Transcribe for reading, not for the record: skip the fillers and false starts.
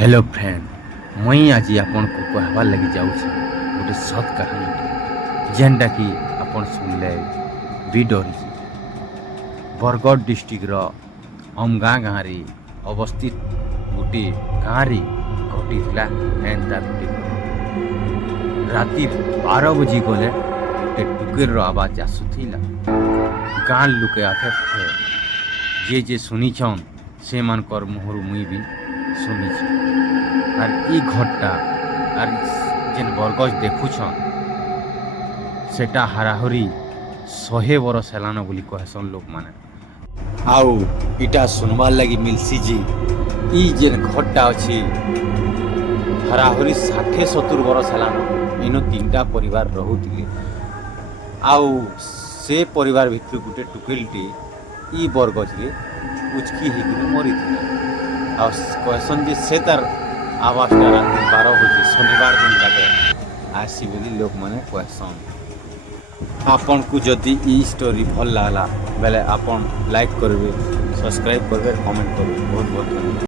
Hello friend, मुई आज आपन को कहबार लगी जाऊँ गोटे सत कहानी जेनटा कि आपन सुनले भी डरी बरगढ़ डिस्ट्रिक्टर अमगाँ गाँव रे अवस्थित गोटे गाँव रे घटी एंता गोटे राति 12 बजी गले गोटे टुकेर आवाज आसुला। गाँ लोके आखे पाखे जे शुनिछन से मानकर मुहर मुई भी शुनिछि। और ई घटना और जेन बरगज देखुछन सेटा हाराहरी 100 बरस हेलान बोली कहसन लोक माने। आउ इटा सुनवार लगी मिलसी जी ई जेन घटना अछि हाराहरी 60-70 बरस हेलान इनो 3टा परिवार रहुतिले। आउ से परिवार भितर गुटे टुकेलटी ई बरगज रे उचकी हिकरी मरी आ कहसन जे से तार आवाजटा राति 12 बजे शनिवार दिन लगे आसी बोली लोक मैंने कहसन। आपन को जदि ई स्टोरी भल लागला बेले आपन लाइक करबे, सब्सक्राइब करबे, कमेंट करबे। बहुत बहुत धन्यवाद।